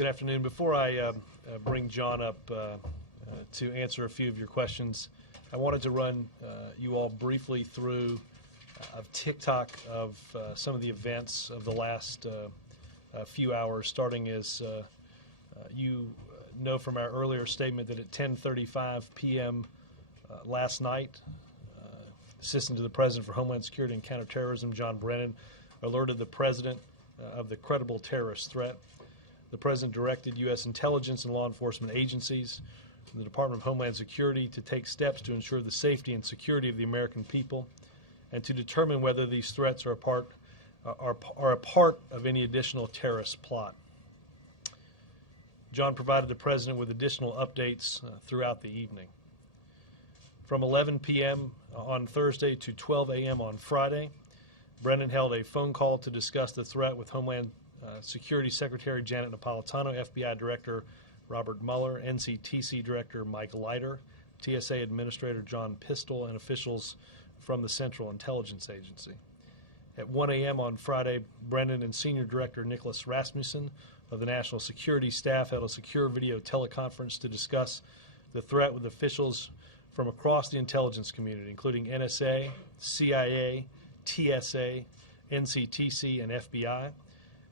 Good afternoon. Before I bring John up to answer a few of your questions, I wanted to run you all briefly through a TikTok of some of the events of the last few hours, starting as you know from our earlier statement that at 10:35 p.m. Last night, Assistant to the President for Homeland Security and Counterterrorism, John Brennan, alerted the President of the credible terrorist threat. The President directed U.S. intelligence and law enforcement agencies and the Department of Homeland Security to take steps to ensure the safety and security of the American people and to determine whether these threats are a part of any additional terrorist plot. John provided the President with additional updates throughout the evening. From 11 p.m. on Thursday to 12 a.m. on Friday, Brennan held a phone call to discuss the threat with Homeland Security Secretary Janet Napolitano, FBI Director Robert Mueller, NCTC Director Mike Leiter, TSA Administrator John Pistol, and officials from the Central Intelligence Agency. At 1 a.m. on Friday, Brennan and Senior Director Nicholas Rasmussen of the National Security Staff held a secure video teleconference to discuss the threat with officials from across the intelligence community, including NSA, CIA, TSA, NCTC, and FBI,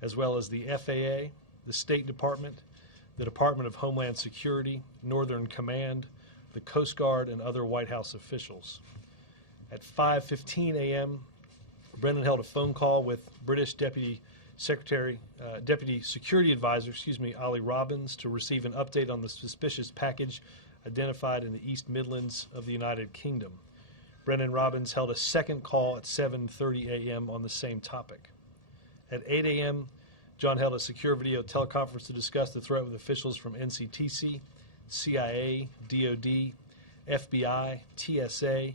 as well as the FAA, the State Department, the Department of Homeland Security, Northern Command, the Coast Guard, and other White House officials. At 5:15 a.m., Brennan held a phone call with British Deputy Security Advisor, Ali Robbins, to receive an update on the suspicious package identified in the East Midlands of the United Kingdom. Brennan Robbins held a second call at 7:30 a.m. on the same topic. At 8 a.m., John held a secure video teleconference to discuss the threat with officials from NCTC, CIA, DOD, FBI, TSA,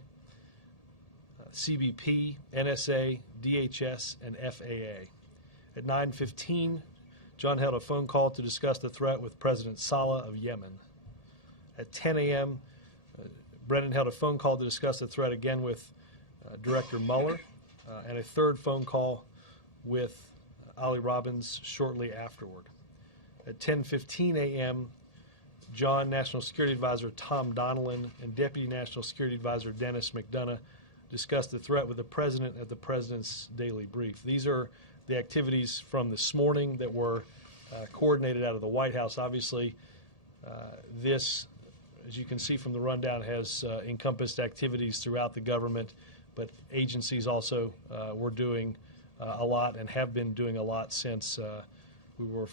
CBP, NSA, DHS, and FAA. At 9:15, John held a phone call to discuss the threat with President Saleh of Yemen. At 10 a.m., Brennan held a phone call to discuss the threat again with Director Mueller, and a third phone call with Ali Robbins shortly afterward. At 10:15 a.m., John, National Security Advisor Tom Donilon, and Deputy National Security Advisor Dennis McDonough discussed the threat with the President at the President's daily brief. These are the activities from this morning that were coordinated out of the White House. Obviously, this, as you can see from the rundown, has encompassed activities throughout the government, but agencies also were doing a lot and have been doing a lot since we were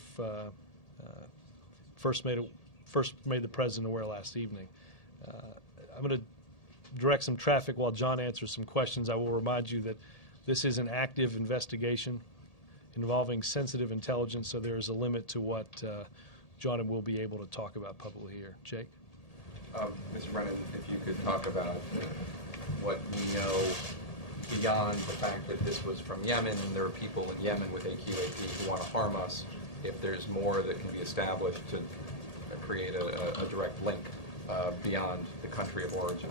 first made the President aware last evening. I'm going to direct some traffic while John answers some questions. I will remind you that this is an active investigation involving sensitive intelligence, so there is a limit to what John will be able to talk about publicly here. Jake? Mr. Brennan, if you could talk about what we know beyond the fact that this was from Yemen and there are people in Yemen with AQAP who want to harm us, if there's more that can be established to create a direct link beyond the country of origin.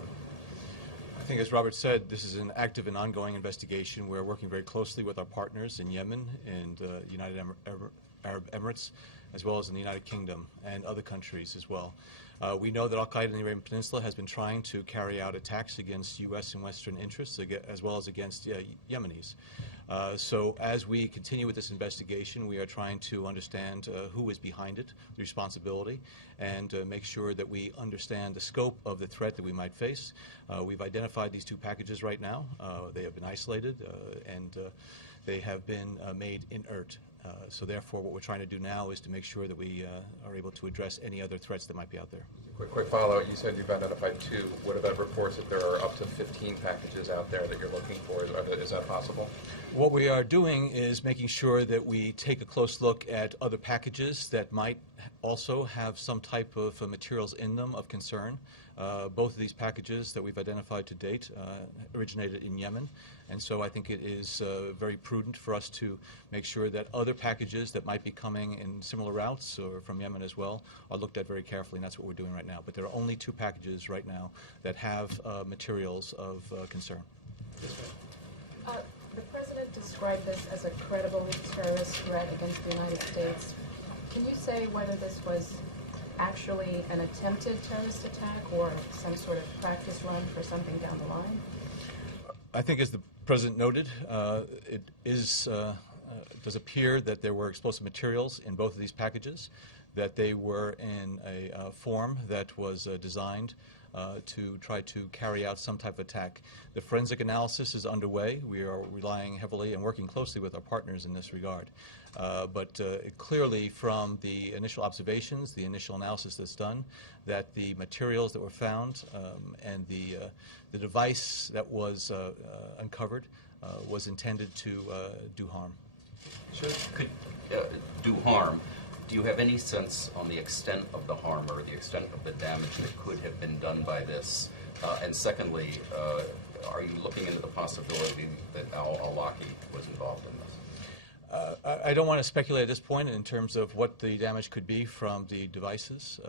I think, as Robert said, this is an active and ongoing investigation. We're working very closely with our partners in Yemen and the United Arab Emirates, as well as in the United Kingdom and other countries as well. We know that al-Qaeda in the Arabian Peninsula has been trying to carry out attacks against U.S. and Western interests, as well as against Yemenis. So as we continue with this investigation, we are trying to understand who is behind it, the responsibility, and make sure that we understand the scope of the threat that we might face. We've identified these two packages right now. They have been isolated, and they have been made inert. So therefore, what we're trying to do now is to make sure that we are able to address any other threats that might be out there. Quick follow-up. You said you've identified 2. What about reports that there are up to 15 packages out there that you're looking for? Is that possible? What we are doing is making sure that we take a close look at other packages that might also have some type of materials in them of concern. Both of these packages that we've identified to date originated in Yemen, and so I think it is very prudent for us to make sure that other packages that might be coming in similar routes or from Yemen as well are looked at very carefully, and that's what we're doing right now. But there are only 2 packages right now that have materials of concern. The President described this as a credible terrorist threat against the United States. Can you say whether this was actually an attempted terrorist attack or some sort of practice run for something down the line? I think, as the President noted, it does appear that there were explosive materials in both of these packages, that they were in a form that was designed to try to carry out some type of attack. The forensic analysis is underway. We are relying heavily and working closely with our partners in this regard. But clearly, from the initial observations, the initial analysis that's done, that the materials that were found and the device that was uncovered was intended to do harm. Could do harm. Do you have any sense on the extent of the harm or the extent of the damage that could have been done by this? And secondly, are you looking into the possibility that al-Awlaki was involved in this? I don't want to speculate at this point in terms of what the damage could be from the devices,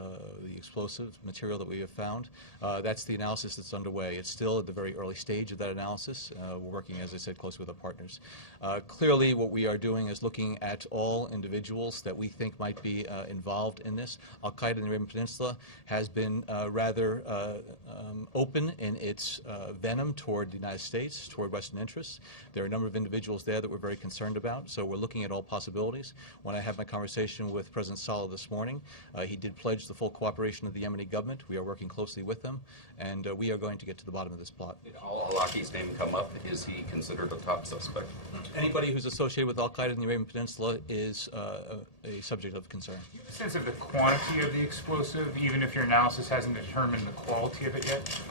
the explosive material that we have found. That's the analysis that's underway. It's still at the very early stage of that analysis. We're working, as I said, closely with our partners. Clearly, what we are doing is looking at all individuals that we think might be involved in this. Al-Qaeda in the Arabian Peninsula has been rather open in its venom toward the United States, toward Western interests. There are a number of individuals there that we're very concerned about, so we're looking at all possibilities. When I had my conversation with President Saleh this morning, he did pledge the full cooperation of the Yemeni government. We are working closely with them, and we are going to get to the bottom of this plot. Did al-Awlaki's name come up? Is he considered a top suspect? Anybody who's associated with al-Qaeda in the Arabian Peninsula is a subject of concern. Do you have a sense of the quantity of the explosive, even if your analysis hasn't determined the quality of it yet?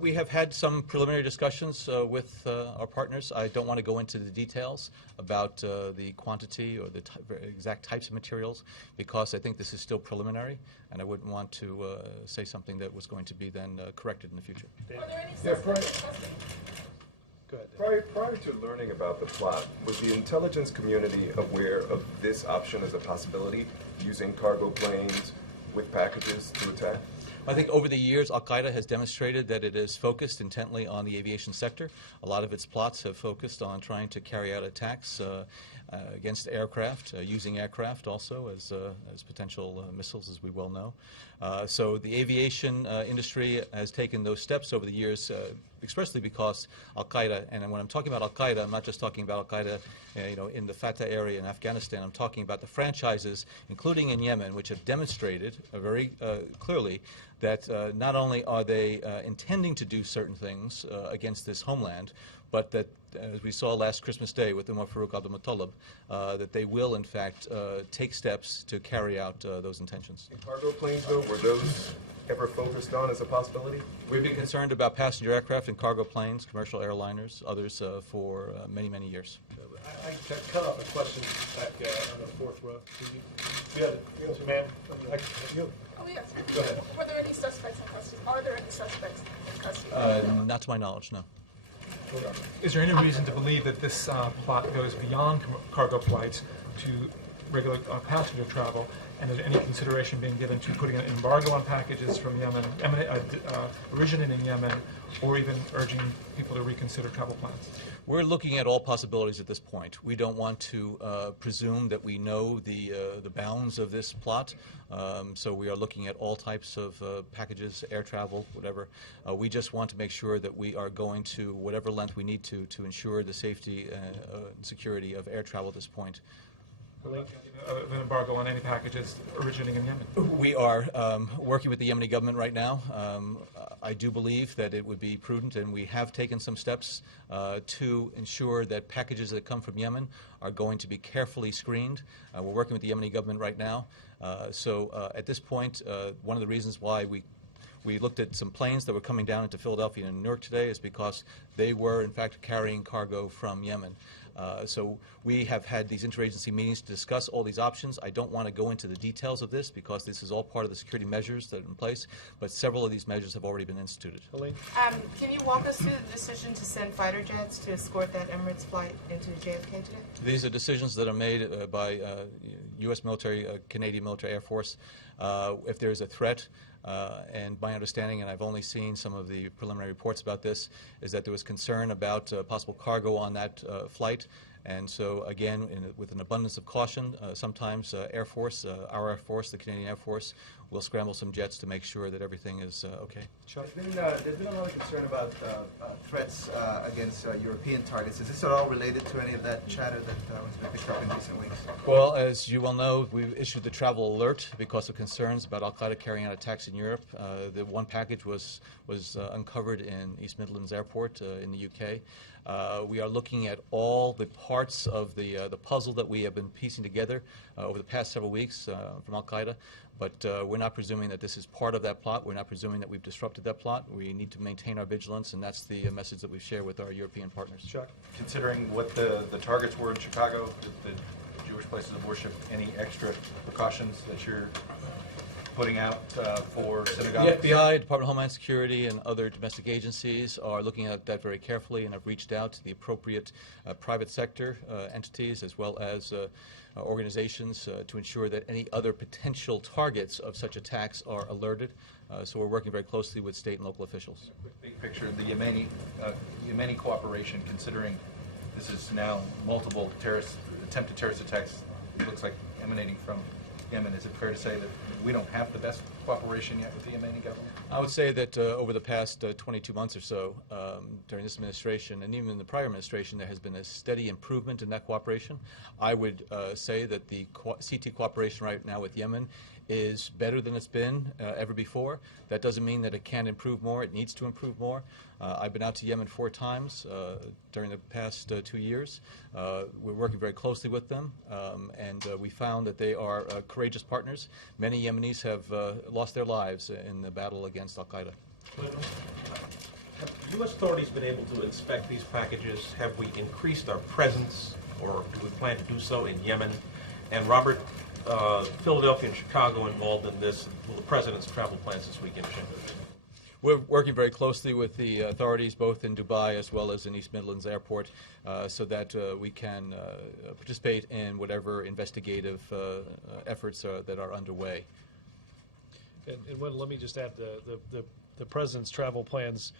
We have had some preliminary discussions with our partners. I don't want to go into the details about the quantity or the exact types of materials because I think this is still preliminary, and I wouldn't want to say something that was going to be then corrected in the future. Are there any suspects? Go ahead. Prior to learning about the plot, was the intelligence community aware of this option as a possibility, using cargo planes with packages to attack? I think over the years, al-Qaeda has demonstrated that it is focused intently on the aviation sector. A lot of its plots have focused on trying to carry out attacks against aircraft, using aircraft also as potential missiles, as we well know. So the aviation industry has taken those steps over the years, expressly because al-Qaeda, and when I'm talking about al-Qaeda, I'm not just talking about al-Qaeda in the Fatah area in Afghanistan. I'm talking about the franchises, including in Yemen, which have demonstrated very clearly that not only are they intending to do certain things against this homeland, but that, as we saw last Christmas Day with Umar Farouk Abdul-Muttalib, that they will, in fact, take steps to carry out those intentions. The cargo planes, though, were those ever focused on as a possibility? We've been concerned about passenger aircraft and cargo planes, commercial airliners, others for many, many years. I cut off a question back on the fourth row. You had it, ma'am. Oh, yes. Go ahead. Were there any suspects in custody? Are there any suspects in custody? Not to my knowledge, no. Is there any reason to believe that this plot goes beyond cargo flights to regular passenger travel, and is any consideration being given to putting an embargo on packages from Yemen, originating in Yemen, or even urging people to reconsider travel plans? We're looking at all possibilities at this point. We don't want to presume that we know the bounds of this plot, so we are looking at all types of packages, air travel, whatever. We just want to make sure that we are going to whatever length we need to ensure the safety and security of air travel at this point. Of an embargo on any packages originating in Yemen? We are working with the Yemeni government right now. I do believe that it would be prudent, and we have taken some steps to ensure that packages that come from Yemen are going to be carefully screened. We're working with the Yemeni government right now. So at this point, one of the reasons why we looked at some planes that were coming down into Philadelphia and New York today is because they were, in fact, carrying cargo from Yemen. So we have had these interagency meetings to discuss all these options. I don't want to go into the details of this because this is all part of the security measures that are in place, but several of these measures have already been instituted. Can you walk us through the decision to send fighter jets to escort that Emirates flight into JFK today? These are decisions that are made by U.S. military, Canadian military Air Force. If there's a threat, and my understanding, and I've only seen some of the preliminary reports about this, is that there was concern about possible cargo on that flight, And so, again, with an abundance of caution, sometimes Air Force, our Air Force, the Canadian Air Force, will scramble some jets to make sure that everything is okay. Chuck? There's been a lot of concern about threats against European targets. Is this at all related to any of that chatter that was been picked up in recent weeks? Well, as you well know, we've issued the travel alert because of concerns about al-Qaeda carrying out attacks in Europe. The one package was uncovered in East Midlands Airport in the UK. We are looking at all the parts of the puzzle that we have been piecing together over the past several weeks from al-Qaeda. But we're not presuming that this is part of that plot. We're not presuming that we've disrupted that plot. We need to maintain our vigilance, and that's the message that we share with our European partners. Chuck? Considering what the targets were in Chicago, the Jewish places of worship, any extra precautions that you're putting out for synagogues? The FBI, Department of Homeland Security, and other domestic agencies are looking at that very carefully and have reached out to the appropriate private sector entities as well as organizations to ensure that any other potential targets of such attacks are alerted. So we're working very closely with state and local officials. Big picture, the Yemeni cooperation, considering this is now multiple attempted terrorist attacks, it looks like emanating from Yemen. Is it fair to say that we don't have the best cooperation yet with the Yemeni government? I would say that over the past 22 months or so, during this administration and even in the prior administration, there has been a steady improvement in that cooperation. I would say that the CT cooperation right now with Yemen is better than it's been ever before. That doesn't mean that it can't improve more. It needs to improve more. I've been out to Yemen 4 times during the past 2 years. We're working very closely with them, and we found that they are courageous partners. Many Yemenis have lost their lives in the battle against al-Qaeda. Have U.S. authorities been able to inspect these packages? Have we increased our presence, or do we plan to do so in Yemen? And Robert, Philadelphia and Chicago involved in this. Will the president's travel plans this weekend change? We're working very closely with the authorities both in Dubai as well as in East Midlands Airport so that we can participate in whatever investigative efforts that are underway. And let me just add the president's travel plans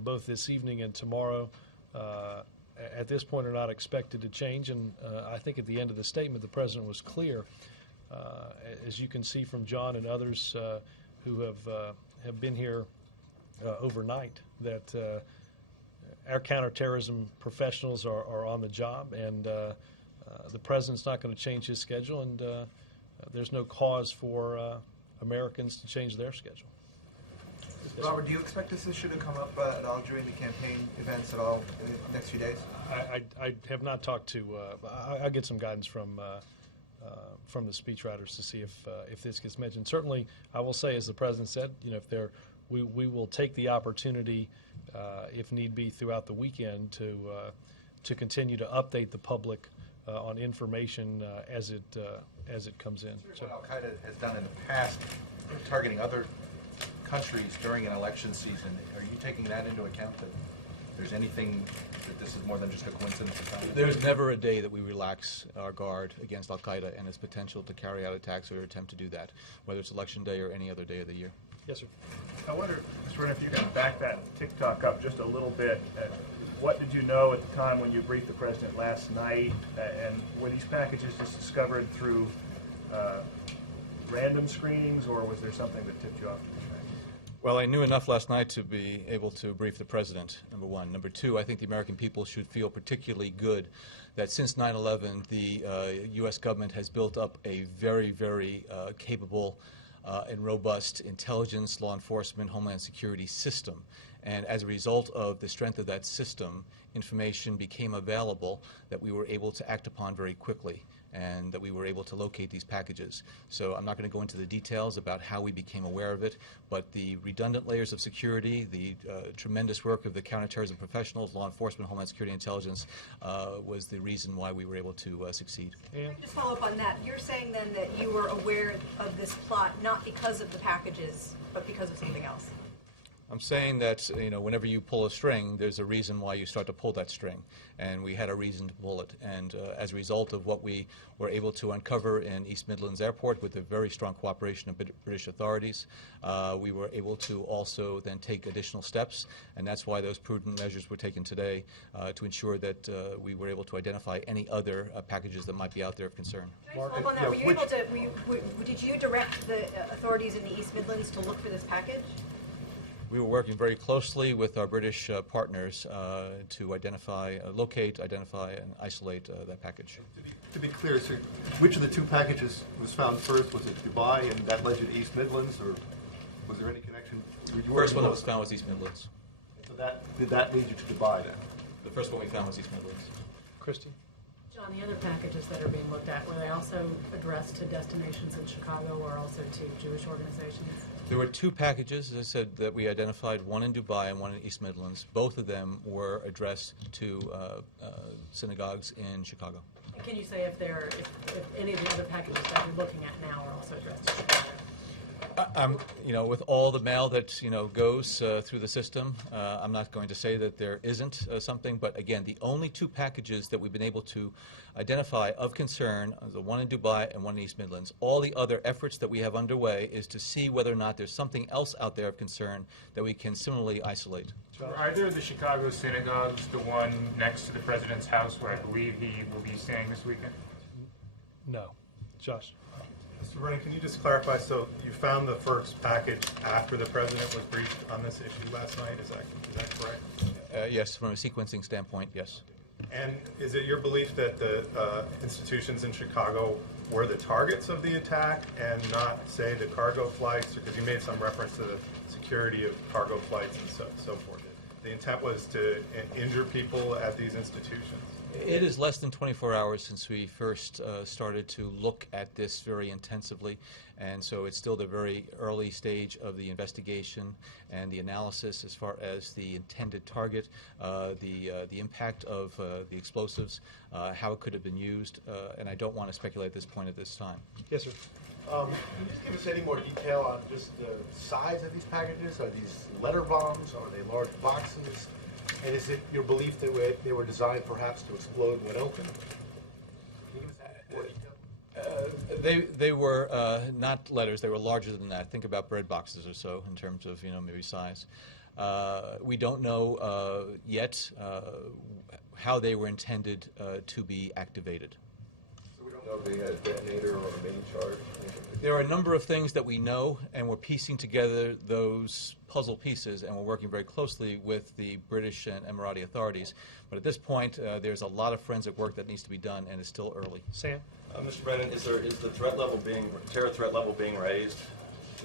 both this evening and tomorrow at this point are not expected to change. And I think at the end of the statement, the president was clear, as you can see from John and others who have been here overnight, that our counterterrorism professionals are on the job, and the president's not going to change his schedule, and there's no cause for Americans to change their schedule. Robert, do you expect this issue to come up at all during the campaign events at all in the next few days? I have not talked to. I'll get some guidance from the speechwriters to see if this gets mentioned. Certainly, I will say, as the president said, if we will take the opportunity, if need be, throughout the weekend to continue to update the public on information as it comes in. So, what al-Qaeda has done in the past, targeting other countries during an election season, are you taking that into account, that there's anything, that this is more than just a coincidence? There's never a day that we relax our guard against al-Qaeda and its potential to carry out attacks or attempt to do that, whether it's election day or any other day of the year. Yes, sir. I wonder, Mr. Brennan, if you can back that TikTok up just a little bit. What did you know at the time when you briefed the president last night? And were these packages just discovered through random screenings, or was there something that tipped you off to the track? Well, I knew enough last night to be able to brief the president, number one. Number two, I think the American people should feel particularly good that since 9/11, the U.S. government has built up a very, very capable and robust intelligence, law enforcement, homeland security system. And as a result of the strength of that system, information became available that we were able to act upon very quickly, and that we were able to locate these packages. So I'm not going to go into the details about how we became aware of it, but the redundant layers of security, the tremendous work of the counterterrorism professionals, law enforcement, homeland security, intelligence was the reason why we were able to succeed. Just follow up on that. You're saying then that you were aware of this plot not because of the packages, but because of something else. I'm saying that, whenever you pull a string, there's a reason why you start to pull that string. And we had a reason to pull it. And as a result of what we were able to uncover in East Midlands Airport with the very strong cooperation of British authorities, we were able to also then take additional steps. And that's why those prudent measures were taken today to ensure that we were able to identify any other packages that might be out there of concern. Follow up on that. Were you able to, did you direct the authorities in the East Midlands to look for this package? We were working very closely with our British partners to locate, identify, and isolate that package. To be clear, sir, which of the two packages was found first? Was it Dubai and that led you to East Midlands, or was there any connection? The first one that was found was East Midlands. So did that lead you to Dubai then? The first one we found was East Midlands. Christy? John, the other packages that are being looked at, were they also addressed to destinations in Chicago or also to Jewish organizations? There were two packages, as I said, that we identified, one in Dubai and one in East Midlands. Both of them were addressed to synagogues in Chicago. And can you say if any of the other packages that you're looking at now are also addressed to Chicago? With all the mail that goes through the system, I'm not going to say that there isn't something. But again, the only two packages that we've been able to identify of concern are the one in Dubai and one in East Midlands. All the other efforts that we have underway is to see whether or not there's something else out there of concern that we can similarly isolate. Were either of the Chicago synagogues the one next to the president's house where I believe he will be staying this weekend? No. Josh? Mr. Brennan, can you just clarify, so you found the first package after the president was briefed on this issue last night, is that correct? Yes, from a sequencing standpoint, yes. And is it your belief that the institutions in Chicago were the targets of the attack and not, say, the cargo flights? Because you made some reference to the security of cargo flights and so forth. The intent was to injure people at these institutions? It is less than 24 hours since we first started to look at this very intensively, and so it's still the very early stage of the investigation and the analysis as far as the intended target, the impact of the explosives, how it could have been used, and I don't want to speculate at this point at this time. Yes, sir. Can you just give us any more detail on just the size of these packages? Are these letter bombs? Are they large boxes? And is it your belief that they were designed perhaps to explode when opened? They were not letters. They were larger than that. Think about bread boxes or so in terms of maybe size. We don't know yet how they were intended to be activated. So we don't know if they had a detonator or a main charge? There are a number of things that we know, and we're piecing together those puzzle pieces, and we're working very closely with the British and Emirati authorities. But at this point, there's a lot of forensic work that needs to be done, and it's still early. Sam? Mr. Brennan, is the terror threat level being raised?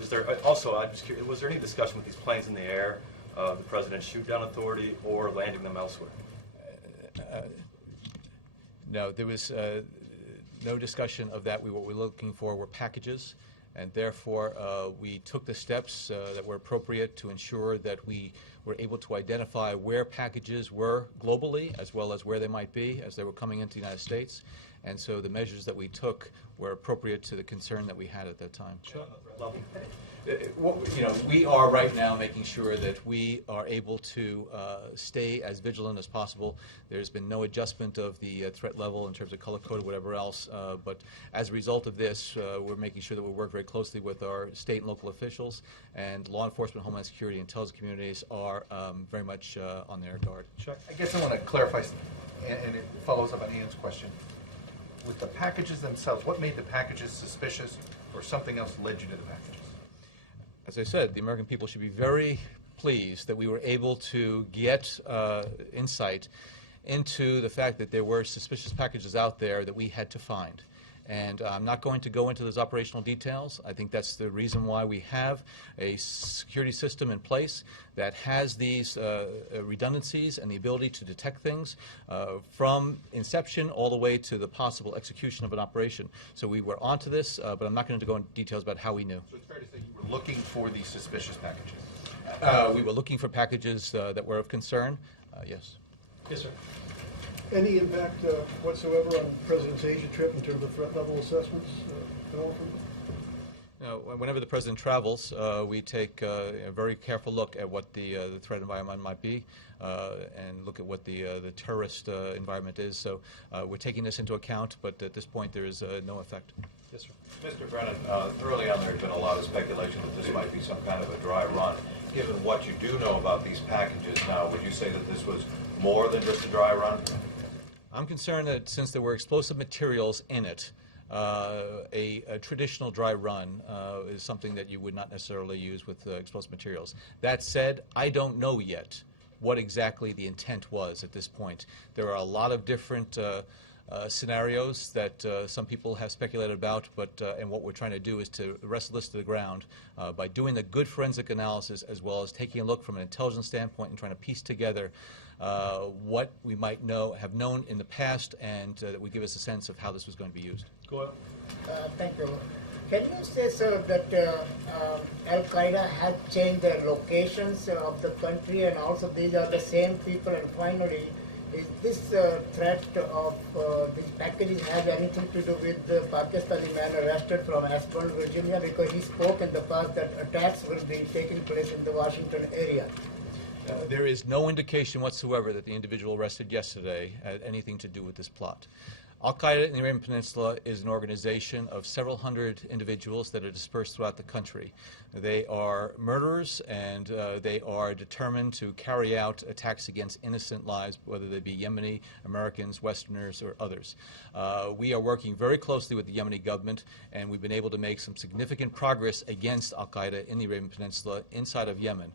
Is there also? I'm just curious. Was there any discussion with these planes in the air, the president's shoot-down authority, or landing them elsewhere? No, there was no discussion of that. What we were looking for were packages, and therefore we took the steps that were appropriate to ensure that we were able to identify where packages were globally, as well as where they might be as they were coming into the United States. And so the measures that we took were appropriate to the concern that we had at that time. We are right now making sure that we are able to stay as vigilant as possible. There's been no adjustment of the threat level in terms of color code or whatever else, but as a result of this, we're making sure that we work very closely with our state and local officials, and law enforcement, homeland security, intelligence communities are very much on their guard. I guess I want to clarify, and it follows up on Ian's question. With the packages themselves, what made the packages suspicious, or something else led you to the packages? As I said, the American people should be very pleased that we were able to get insight into the fact that there were suspicious packages out there that we had to find. And I'm not going to go into those operational details. I think that's the reason why we have a security system in place that has these redundancies and the ability to detect things from inception all the way to the possible execution of an operation. So we were onto this, but I'm not going to go into details about how we knew. So it's fair to say you were looking for these suspicious packages? We were looking for packages that were of concern, yes. Yes, sir. Any impact whatsoever on the President's Asia trip in terms of threat level assessments at all from Whenever the president travels, we take a very careful look at what the threat environment might be and look at what the terrorist environment is. So we're taking this into account, but at this point there is no effect. Yes, sir. Mr. Brennan, early on there's been a lot of speculation that this might be some kind of a dry run. Given what you do know about these packages now, would you say that this was more than just a dry run? I'm concerned that since there were explosive materials in it, a traditional dry run is something that you would not necessarily use with explosive materials. That said, I don't know yet what exactly the intent was at this point. There are a lot of different scenarios that some people have speculated about, but and what we're trying to do is to wrestle this to the ground by doing the good forensic analysis as well as taking a look from an intelligence standpoint and trying to piece together what we might have known in the past, and that would give us a sense of how this was going to be used. Go ahead. Thank you. Can you say, sir, that al-Qaeda has changed their locations of the country, and also these are the same people? And finally, is this threat of these packages have anything to do with the Pakistani man arrested from Ashburn, Virginia? Because he spoke in the past that attacks will be taking place in the Washington area. There is no indication whatsoever that the individual arrested yesterday had anything to do with this plot. Al-Qaeda in the Yemen Peninsula is an organization of several hundred individuals that are dispersed throughout the country. They are murderers, and they are determined to carry out attacks against innocent lives, whether they be Yemeni, Americans, Westerners, or others. We are working very closely with the Yemeni government, and we've been able to make some significant progress against Al-Qaeda in the Yemen Peninsula inside of Yemen,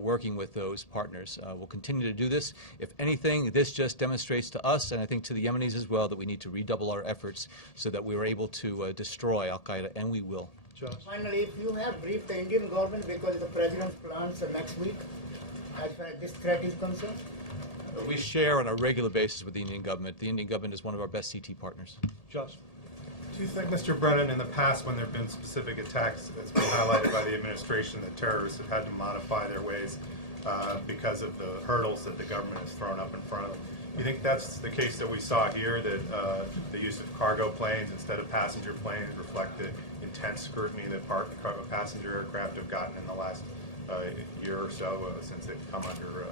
working with those partners. We'll continue to do this. If anything, this just demonstrates to us, and I think to the Yemenis as well, that we need to redouble our efforts so that we are able to destroy Al-Qaeda, and we will. Finally, if you have briefed the Indian government because the president's plans next week, as far as this threat is concerned? We share on a regular basis with the Indian government. The Indian government is one of our best CT partners. Josh. Do you think, Mr. Brennan, in the past when there have been specific attacks, it's been highlighted by the administration that terrorists have had to modify their ways because of the hurdles that the government has thrown up in front of them? Do you think that's the case that we saw here, that the use of cargo planes instead of passenger planes reflect the intense scrutiny that cargo passenger aircraft have gotten in the last year or so since they've come under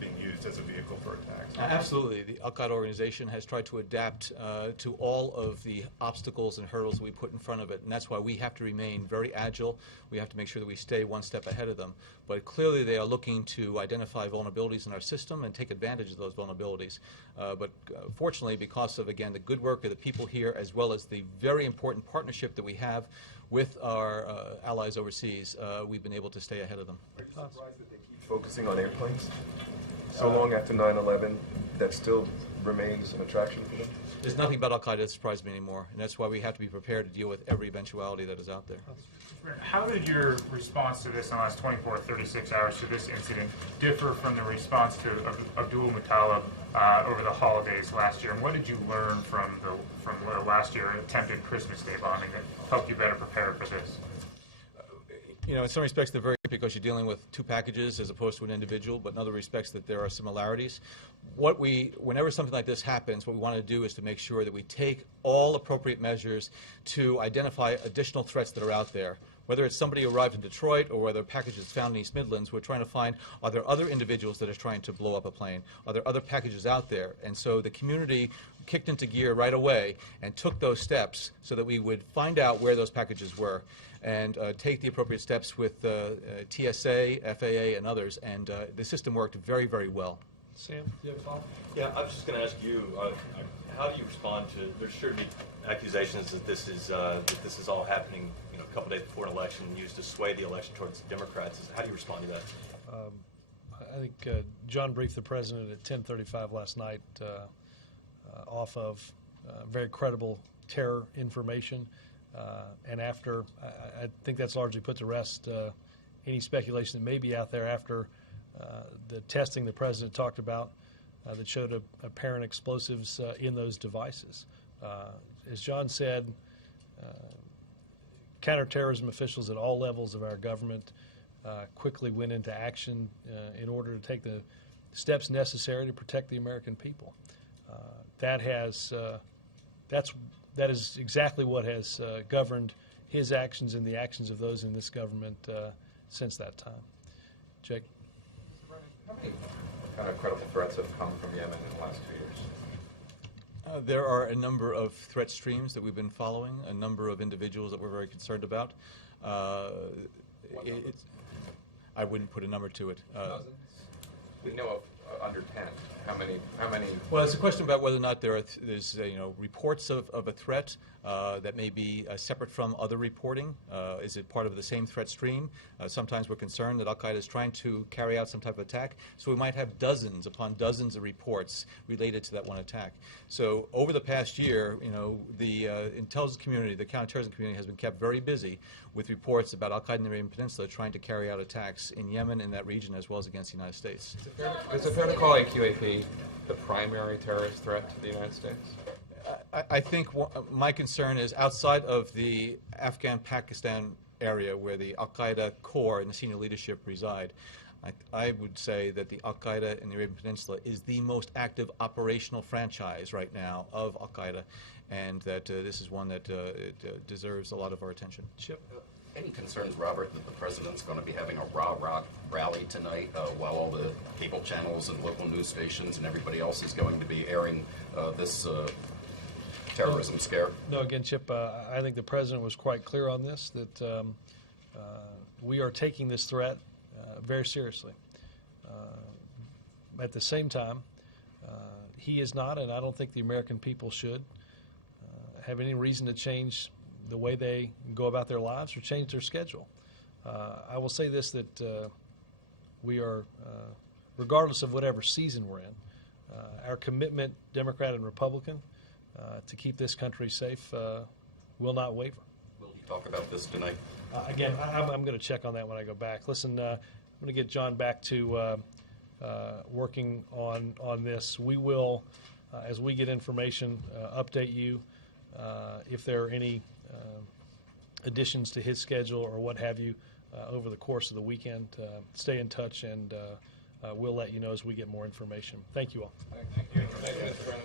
being used as a vehicle for attacks? Absolutely. The al-Qada organization has tried to adapt to all of the obstacles and hurdles that we put in front of it, and that's why we have to remain very agile. We have to make sure that we stay one step ahead of them. But clearly they are looking to identify vulnerabilities in our system and take advantage of those vulnerabilities. But fortunately, because of, again, the good work of the people here, as well as the very important partnership that we have with our allies overseas, we've been able to stay ahead of them. Are you surprised that they keep focusing on airplanes? So long after 9/11, that still remains an attraction for them? There's nothing about al-Qaeda that surprises me anymore, and that's why we have to be prepared to deal with every eventuality that is out there. How did your response to this in the last 24 or 36 hours to this incident differ from the response to Abdul Muttalib over the holidays last year? And what did you learn from the last year attempted Christmas Day bombing that helped you better prepare for this? You know, in some respects they're very because you're dealing with two packages as opposed to an individual, but in other respects that there are similarities. Whenever something like this happens, what we want to do is to make sure that we take all appropriate measures to identify additional threats that are out there. Whether it's somebody who arrived in Detroit or whether a package is found in East Midlands, we're trying to find, are there other individuals that are trying to blow up a plane? Are there other packages out there? And so the community kicked into gear right away and took those steps so that we would find out where those packages were and take the appropriate steps with TSA, FAA, and others. And the system worked very, very well. Sam, do you have a follow-up? Yeah, I was just going to ask you, how do you respond to, there sure be accusations that this is all happening, you know, a couple days before an election and used to sway the election towards the Democrats. How do you respond to that? I think John briefed the president at 10:35 last night off of very credible terror information. And after, I think that's largely put to rest any speculation that may be out there after the testing the president talked about that showed apparent explosives in those devices. As John said, counterterrorism officials at all levels of our government quickly went into action in order to take the steps necessary to protect the American people. That is exactly what has governed his actions and the actions of those in this government since that time. Jake? How many kind of credible threats have come from Yemen in the last 2 years? There are a number of threat streams that we've been following, a number of individuals that we're very concerned about. I wouldn't put a number to it. Dozens? We know of under 10. How many? Well, it's a question about whether or not there's reports of a threat that may be separate from other reporting. Is it part of the same threat stream? Sometimes we're concerned that al-Qaeda is trying to carry out some type of attack, so we might have dozens upon dozens of reports related to that one attack. So over the past year, the intelligence community, the counterterrorism community, has been kept very busy with reports about al-Qaeda in the Arabian Peninsula trying to carry out attacks in Yemen, in that region, as well as against the United States. Is it fair to call AQAP the primary terrorist threat to the United States? I think my concern is outside of the Afghan-Pakistan area where the al-Qaeda core and the senior leadership reside. I would say that the al-Qaeda in the Arabian Peninsula is the most active operational franchise right now of al-Qaeda, and that this is one that deserves a lot of our attention. Chip? Any concerns, Robert, that the president's going to be having a rah-rah rally tonight while all the cable channels and local news stations and everybody else is going to be airing this terrorism scare? No, again, Chip, I think the president was quite clear on this, that we are taking this threat very seriously. At the same time, he is not, and I don't think the American people should, have any reason to change the way they go about their lives or change their schedule. I will say this, that we are, regardless of whatever season we're in, our commitment, Democrat and Republican, to keep this country safe will not waver. Will he talk about this tonight? Again, I'm going to check on that when I go back. Listen, I'm going to get John back to working on this. We will, as we get information, update you if there are any additions to his schedule or what have you over the course of the weekend. Stay in touch, and we'll let you know as we get more information. Thank you all. Thank you. Thank you, Mr. Brennan.